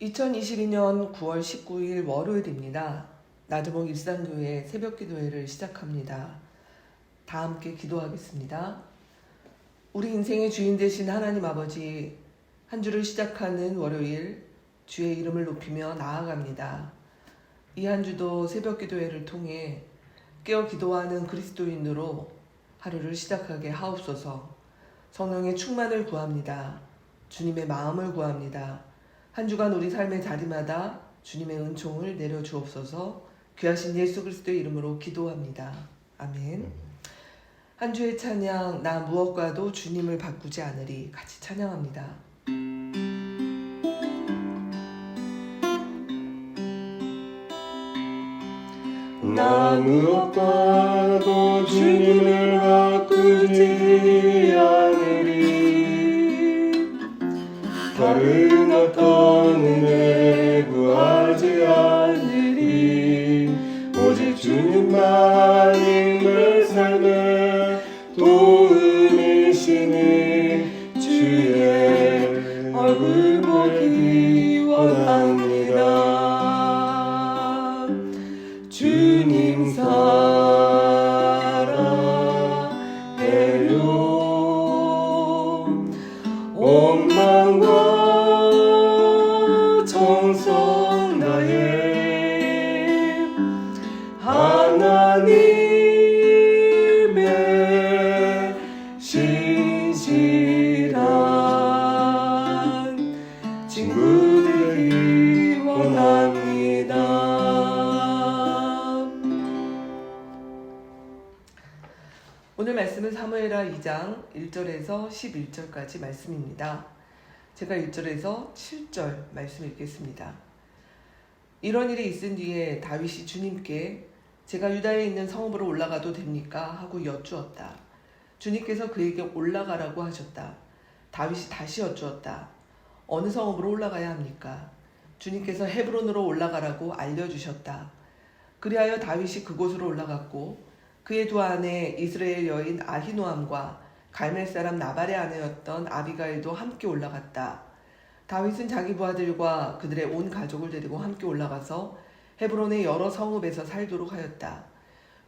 2022년 9월 19일 월요일입니다. 나주봉 일산교회 새벽기도회를 시작합니다. 다 함께 기도하겠습니다. 우리 인생의 주인 되신 하나님 아버지, 한 주를 시작하는 월요일 주의 이름을 높이며 나아갑니다. 이 한 주도 새벽기도회를 통해 깨어 기도하는 그리스도인으로 하루를 시작하게 하옵소서. 성령의 충만을 구합니다. 주님의 마음을 구합니다. 한 주간 우리 삶의 자리마다 주님의 은총을 내려주옵소서. 귀하신 예수 그리스도의 이름으로 기도합니다. 아멘. 한 주의 찬양, 나 무엇과도 주님을 바꾸지 않으리. 같이 찬양합니다. 나 무엇과도 주님을 바꾸지 않으리. 다른 어떤 은혜 구하지 않으리. 오직 주님만이 내 삶의 도움이시니 주의 얼굴 보기 원합니다. 주님 사랑해요. 온 마음과 정성 다해 하나님의 신실한 친구 되기 원합니다. 오늘 말씀은 사무엘하 2장 1절에서 11절까지 말씀입니다. 제가 1절에서 7절 말씀 읽겠습니다. 이런 일이 있은 뒤에 다윗이 주님께 제가 유다에 있는 성읍으로 올라가도 됩니까? 하고 여쭈었다. 주님께서 그에게 올라가라고 하셨다. 다윗이 다시 여쭈었다. 어느 성읍으로 올라가야 합니까? 주님께서 헤브론으로 올라가라고 알려주셨다. 그리하여 다윗이 그곳으로 올라갔고 그의 두 아내 이스라엘 여인 아히노암과 갈멜 사람 나발의 아내였던 아비가일도 함께 올라갔다. 다윗은 자기 부하들과 그들의 온 가족을 데리고 함께 올라가서 헤브론의 여러 성읍에서 살도록 하였다.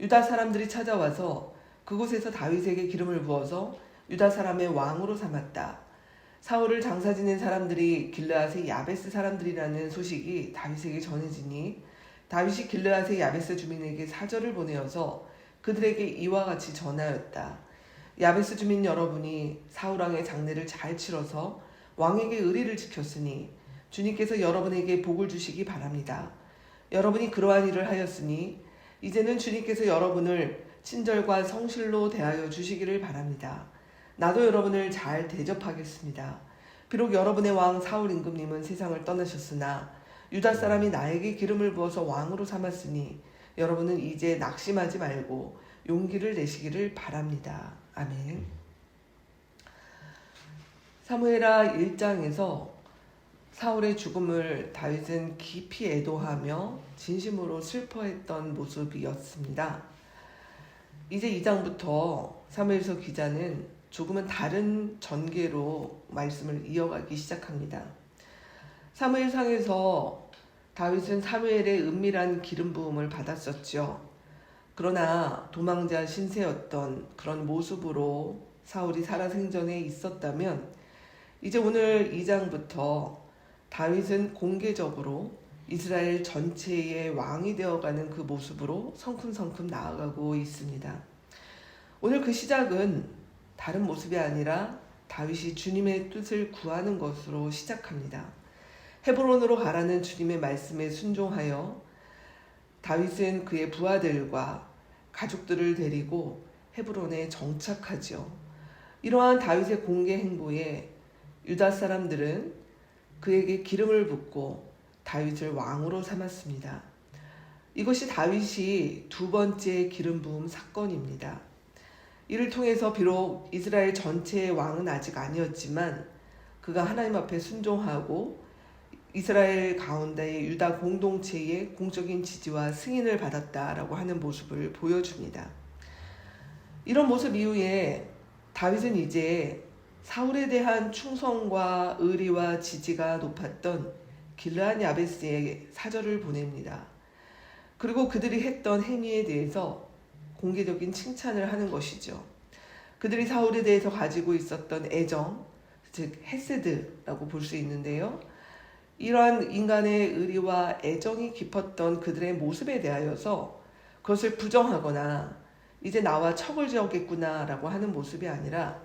유다 사람들이 찾아와서 그곳에서 다윗에게 기름을 부어서 유다 사람의 왕으로 삼았다. 사울을 장사 지낸 사람들이 길르앗의 야베스 사람들이라는 소식이 다윗에게 전해지니 다윗이 길르앗의 야베스 주민에게 사절을 보내어서 그들에게 이와 같이 전하였다. 야베스 주민 여러분이 사울왕의 장례를 잘 치러서 왕에게 의리를 지켰으니 주님께서 여러분에게 복을 주시기 바랍니다. 여러분이 그러한 일을 하였으니 이제는 주님께서 여러분을 친절과 성실로 대하여 주시기를 바랍니다. 나도 여러분을 잘 대접하겠습니다. 비록 여러분의 왕 사울 임금님은 세상을 떠나셨으나 유다 사람이 나에게 기름을 부어서 왕으로 삼았으니 여러분은 이제 낙심하지 말고 용기를 내시기를 바랍니다. 아멘. 사무엘하 1장에서 사울의 죽음을 다윗은 깊이 애도하며 진심으로 슬퍼했던 모습이었습니다. 이제 2장부터 사무엘서 기자는 조금은 다른 전개로 말씀을 이어가기 시작합니다. 사무엘상에서 다윗은 사무엘의 은밀한 기름 부음을 받았었죠. 그러나 도망자 신세였던 그런 모습으로 사울이 살아생전에 있었다면 이제 오늘 2장부터 다윗은 공개적으로 이스라엘 전체의 왕이 되어가는 그 모습으로 성큼성큼 나아가고 있습니다. 오늘 그 시작은 다른 모습이 아니라 다윗이 주님의 뜻을 구하는 것으로 시작합니다. 헤브론으로 가라는 주님의 말씀에 순종하여 다윗은 그의 부하들과 가족들을 데리고 헤브론에 정착하죠. 이러한 다윗의 공개 행보에 유다 사람들은 그에게 기름을 붓고 다윗을 왕으로 삼았습니다. 이것이 다윗이 두 번째 기름 부음 사건입니다. 이를 통해서 비록 이스라엘 전체의 왕은 아직 아니었지만 그가 하나님 앞에 순종하고 이스라엘 가운데의 유다 공동체의 공적인 지지와 승인을 받았다라고 하는 모습을 보여줍니다. 이런 모습 이후에 다윗은 이제 사울에 대한 충성과 의리와 지지가 높았던 길르앗 야베스에 사절을 보냅니다. 그리고 그들이 했던 행위에 대해서 공개적인 칭찬을 하는 것이죠. 그들이 사울에 대해서 가지고 있었던 애정, 즉 헤세드라고 볼 수 있는데요. 이러한 인간의 의리와 애정이 깊었던 그들의 모습에 대하여서 그것을 부정하거나 이제 나와 척을 지었겠구나라고 하는 모습이 아니라,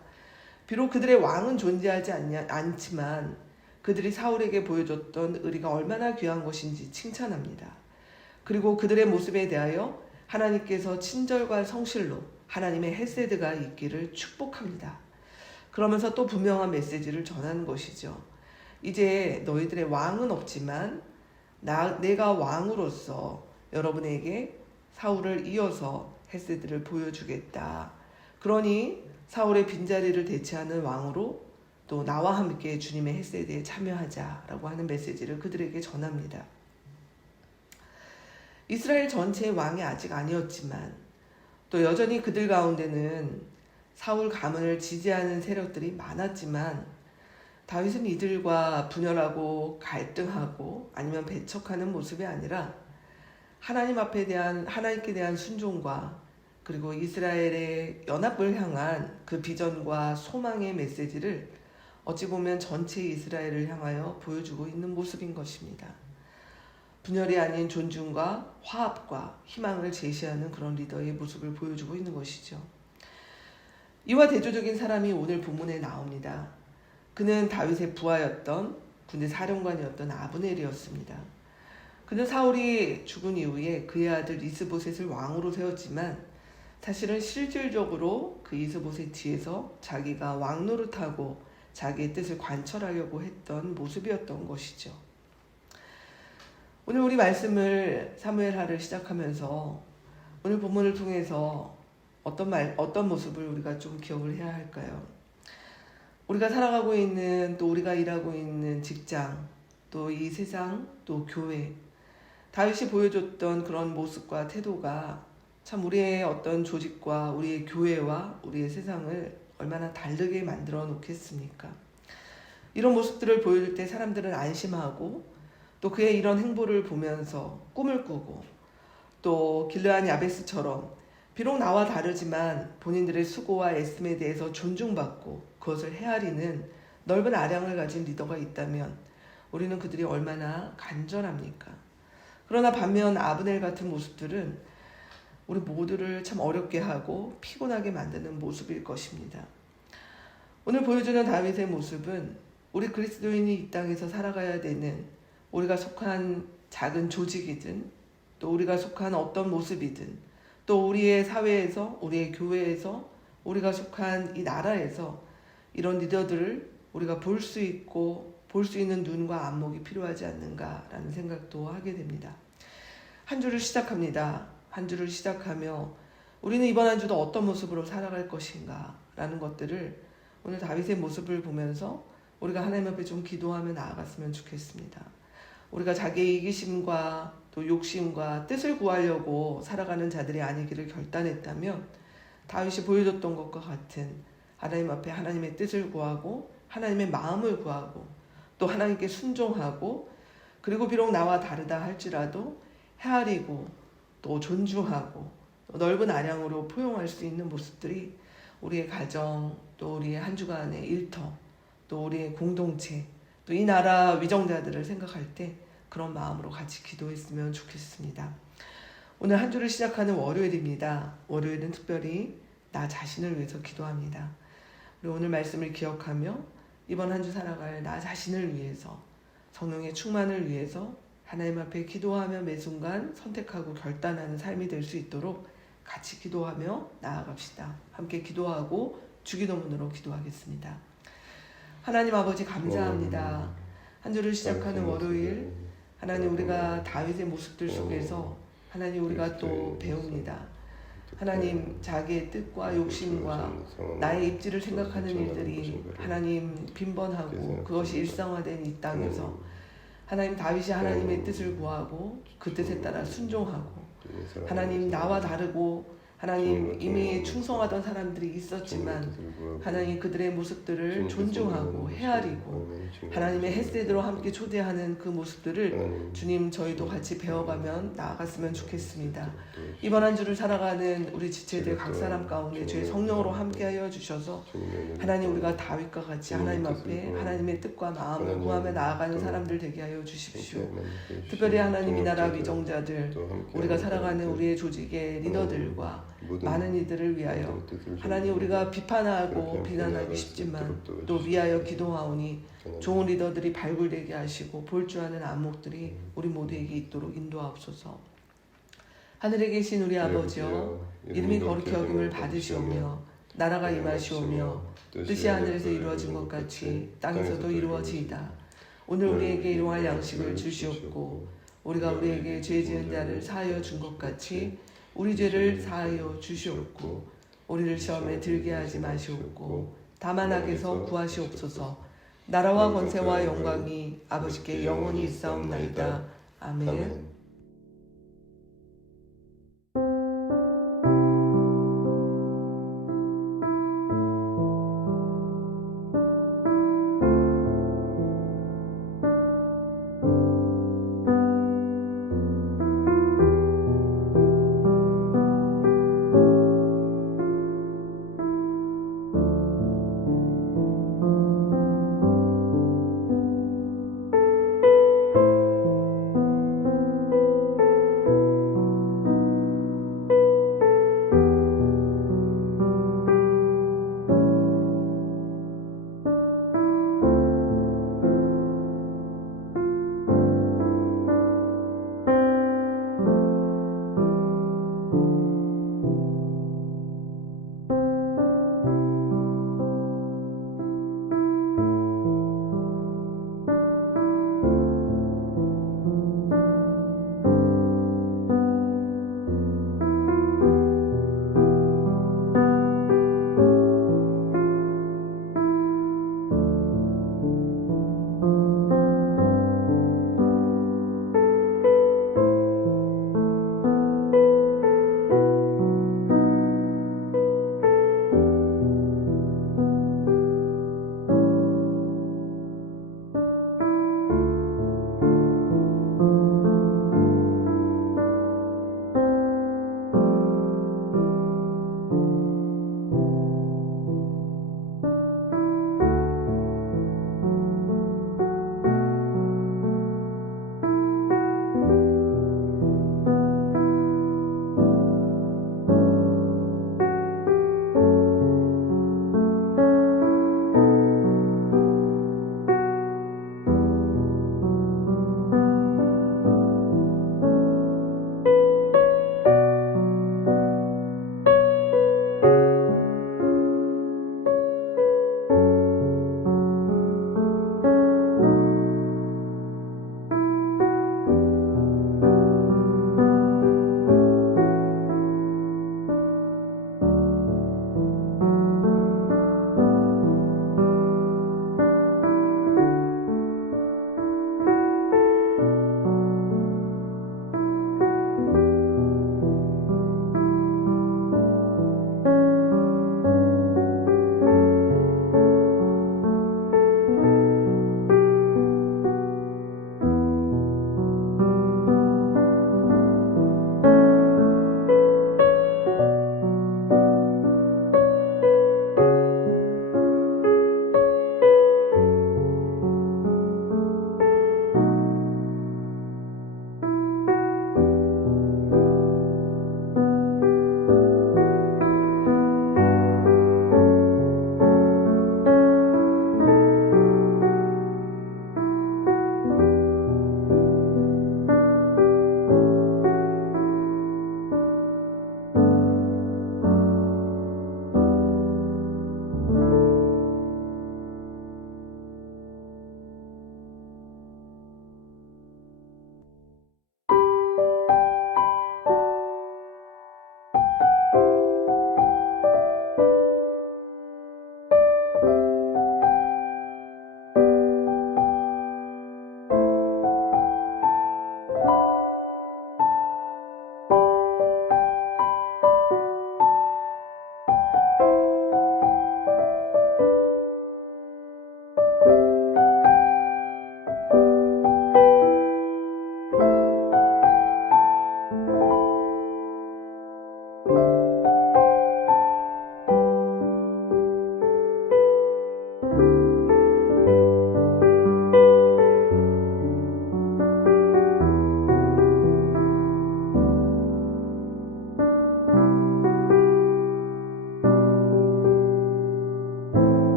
비록 그들의 왕은 존재하지 않지만 그들이 사울에게 보여줬던 의리가 얼마나 귀한 것인지 칭찬합니다. 그리고 그들의 모습에 대하여 하나님께서 친절과 성실로 하나님의 헤세드가 있기를 축복합니다. 그러면서 또 분명한 메시지를 전하는 것이죠. 이제 너희들의 왕은 없지만 내가 왕으로서 여러분에게 사울을 이어서 헤세드를 보여주겠다. 그러니 사울의 빈자리를 대체하는 왕으로 또 나와 함께 주님의 헤세드에 참여하자라고 하는 메시지를 그들에게 전합니다. 이스라엘 전체의 왕이 아직 아니었지만 또 여전히 그들 가운데는 사울 가문을 지지하는 세력들이 많았지만 다윗은 이들과 분열하고 갈등하고 아니면 배척하는 모습이 아니라 하나님께 대한 순종과 그리고 이스라엘의 연합을 향한 그 비전과 소망의 메시지를 어찌 보면 전체 이스라엘을 향하여 보여주고 있는 모습인 것입니다. 분열이 아닌 존중과 화합과 희망을 제시하는 그런 리더의 모습을 보여주고 있는 것이죠. 이와 대조적인 사람이 오늘 본문에 나옵니다. 그는 다윗의 부하였던 군대 사령관이었던 아브넬이었습니다. 그는 사울이 죽은 이후에 그의 아들 이스보셋을 왕으로 세웠지만 사실은 실질적으로 그 이스보셋 뒤에서 자기가 왕 노릇하고 자기의 뜻을 관철하려고 했던 모습이었던 것이죠. 오늘 우리 말씀을 사무엘하를 시작하면서 오늘 본문을 통해서 어떤 모습을 우리가 좀 기억을 해야 할까요? 우리가 살아가고 있는, 또 우리가 일하고 있는 직장, 또 이 세상, 또 교회, 다윗이 보여줬던 그런 모습과 태도가 참 우리의 어떤 조직과 우리의 교회와 우리의 세상을 얼마나 다르게 만들어 놓겠습니까? 이런 모습들을 보여줄 때 사람들은 안심하고 또 그의 이런 행보를 보면서 꿈을 꾸고, 또 길르앗 야베스처럼 비록 나와 다르지만 본인들의 수고와 애씀에 대해서 존중받고 그것을 헤아리는 넓은 아량을 가진 리더가 있다면 우리는 그들이 얼마나 간절합니까? 그러나 반면 아브넬 같은 모습들은 우리 모두를 참 어렵게 하고 피곤하게 만드는 모습일 것입니다. 오늘 보여주는 다윗의 모습은 우리 그리스도인이 이 땅에서 살아가야 되는, 우리가 속한 작은 조직이든 또 우리가 속한 어떤 모습이든 또 우리의 사회에서, 우리의 교회에서, 우리가 속한 이 나라에서 이런 리더들을 우리가 볼 수 있고 볼 수 있는 눈과 안목이 필요하지 않는가라는 생각도 하게 됩니다. 한 주를 시작합니다. 한 주를 시작하며 우리는 이번 한 주도 어떤 모습으로 살아갈 것인가 라는 것들을 오늘 다윗의 모습을 보면서 우리가 하나님 앞에 좀 기도하며 나아갔으면 좋겠습니다. 우리가 자기의 이기심과 또 욕심과 뜻을 구하려고 살아가는 자들이 아니기를 결단했다면 다윗이 보여줬던 것과 같은 하나님 앞에 하나님의 뜻을 구하고 하나님의 마음을 구하고 또 하나님께 순종하고, 그리고 비록 나와 다르다 할지라도 헤아리고 또 존중하고 또 넓은 아량으로 포용할 수 있는 모습들이 우리의 가정, 또 우리의 한 주간의 일터, 또 우리의 공동체, 또 이 나라 위정자들을 생각할 때 그런 마음으로 같이 기도했으면 좋겠습니다. 오늘 한 주를 시작하는 월요일입니다. 월요일은 특별히 나 자신을 위해서 기도합니다. 우리 오늘 말씀을 기억하며 이번 한 주 살아갈 나 자신을 위해서, 성령의 충만을 위해서 하나님 앞에 기도하며 매 순간 선택하고 결단하는 삶이 될 수 있도록 같이 기도하며 나아갑시다. 함께 기도하고 주기도문으로 기도하겠습니다. 하나님 아버지 감사합니다. 한 주를 시작하는 월요일, 하나님 우리가 다윗의 모습들 속에서 하나님 우리가 또 배웁니다. 하나님 자기의 뜻과 욕심과 나의 입지를 생각하는 일들이 하나님 빈번하고 그것이 일상화된 이 땅에서 하나님 다윗이 하나님의 뜻을 구하고 그 뜻에 따라 순종하고 하나님 나와 다르고 하나님 이미 충성하던 사람들이 있었지만 하나님 그들의 모습들을 존중하고 헤아리고 하나님의 헤세드로 함께 초대하는 그 모습들을 주님 저희도 같이 배워가면 나아갔으면 좋겠습니다. 이번 한 주를 살아가는 우리 지체들 각 사람 가운데 주의 성령으로 함께하여 주셔서 하나님 우리가 다윗과 같이 하나님 앞에 하나님의 뜻과 마음을 구하며 나아가는 사람들 되게 하여 주십시오. 특별히 하나님 이 나라 위정자들 우리가 살아가는 우리의 조직의 리더들과 많은 이들을 위하여 하나님 우리가 비판하고 비난하기 쉽지만 또 위하여 기도하오니 좋은 리더들이 발굴되게 하시고 볼 줄 아는 안목들이 우리 모두에게 있도록 인도하옵소서. 하늘에 계신 우리 아버지여 이름이 거룩히 여김을 받으시오며 나라가 임하시오며 뜻이 하늘에서 이루어진 것 같이 땅에서도 이루어지이다. 오늘 우리에게 일용할 양식을 주시옵고 우리가 우리에게 죄 지은 자를 사하여 준 것 같이 우리 죄를 사하여 주시옵고 우리를 시험에 들게 하지 마시옵고 다만 악에서 구하시옵소서. 나라와 권세와 영광이 아버지께 영원히 있사옵나이다. 아멘.